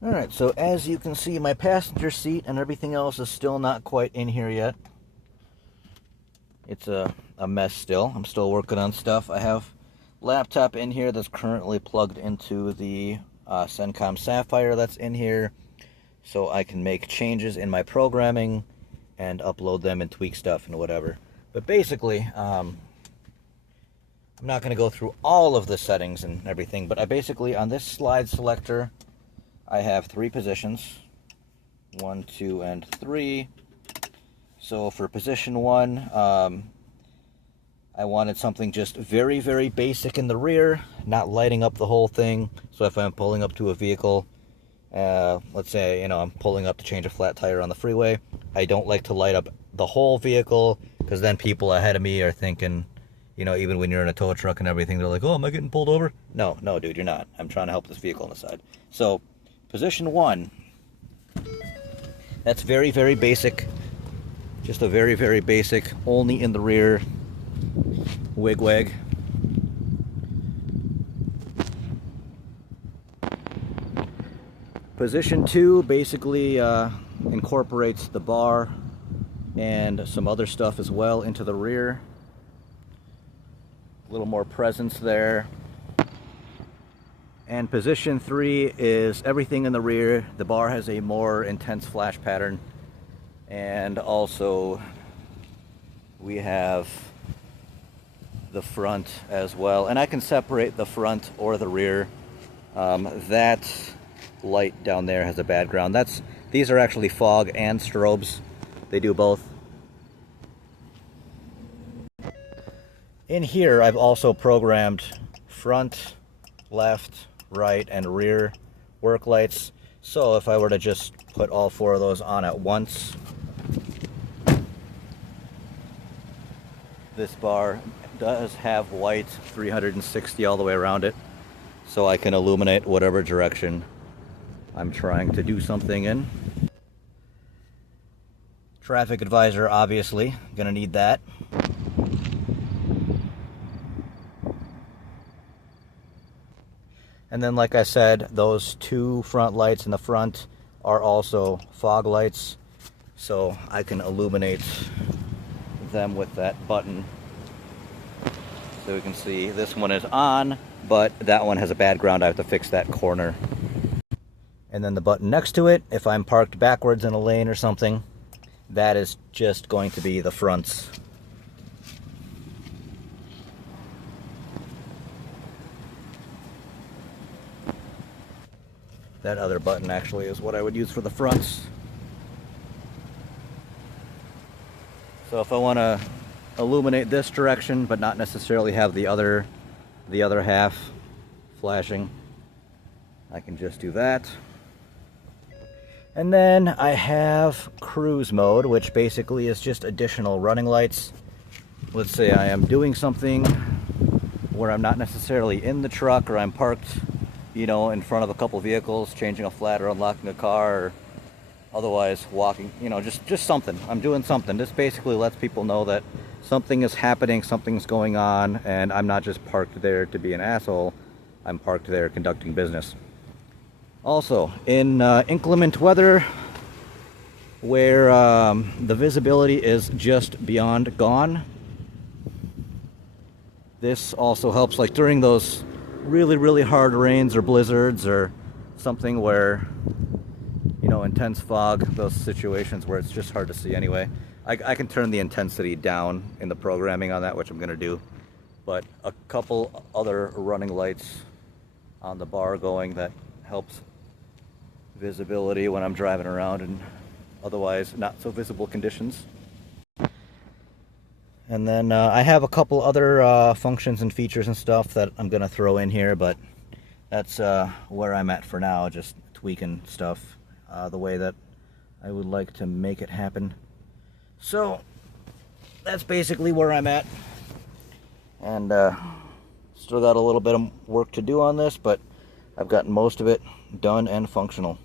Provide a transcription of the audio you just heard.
Alright, so as you can see, my passenger seat and everything else is still not quite in here yet. It's a mess still. I'm still working on stuff. I have laptop in here that's currently plugged into the Cencom Sapphire that's in here, so I can make changes in my programming and upload them and tweak stuff and whatever. But basically, I'm not going to go through all of the settings and everything, but I basically, on this slide selector, I have 3 positions, 1, 2, and 3. So for position 1, I wanted something just very, very basic in the rear, not lighting up the whole thing. So if I'm pulling up to a vehicle, let's say, I'm pulling up to change a flat tire on the freeway, I don't like to light up the whole vehicle, because then people ahead of me are thinking, even when you're in a tow truck and everything, they're like, oh, am I getting pulled over? No, dude, you're not. I'm trying to help this vehicle on the side. So position 1, that's very, very basic. Just a very, very basic, only in the rear wig-wag. Position 2 basically incorporates the bar and some other stuff as well into the rear. A little more presence there. And position 3 is everything in the rear. The bar has a more intense flash pattern. And also we have the front as well. And I can separate the front or the rear. That light down there has a background. These are actually fog and strobes. They do both. In here I've also programmed front, left, right, and rear work lights. So if I were to just put all 4 of those on at once, this bar does have white 360 all the way around it, so I can illuminate whatever direction I'm trying to do something in. Traffic advisor, obviously, gonna need that. And then, like I said, those 2 front lights in the front are also fog lights, so I can illuminate them with that button. So we can see this one is on, but that one has a bad ground. I have to fix that corner. And then the button next to it, if I'm parked backwards in a lane or something, that is just going to be the fronts. That other button actually is what I would use for the fronts. So if I want to illuminate this direction but not necessarily have the other half flashing, I can just do that. And then I have cruise mode, which basically is just additional running lights. Let's say I am doing something where I'm not necessarily in the truck, or I'm parked in front of a couple vehicles, changing a flat or unlocking a car, or otherwise walking, just something. I'm doing something. This basically lets people know that something is happening, something's going on, and I'm not just parked there to be an asshole. I'm parked there conducting business. Also, in inclement weather, where the visibility is just beyond gone, this also helps, like during those really, really hard rains or blizzards or something where, intense fog, those situations where it's just hard to see anyway. I can turn the intensity down in the programming on that, which I'm going to do. But a couple other running lights on the bar going that helps visibility when I'm driving around in otherwise not so visible conditions. And then I have a couple other functions and features and stuff that I'm going to throw in here, but that's where I'm at for now, just tweaking stuff the way that I would like to make it happen. So that's basically where I'm at, and still got a little bit of work to do on this, but I've gotten most of it done and functional.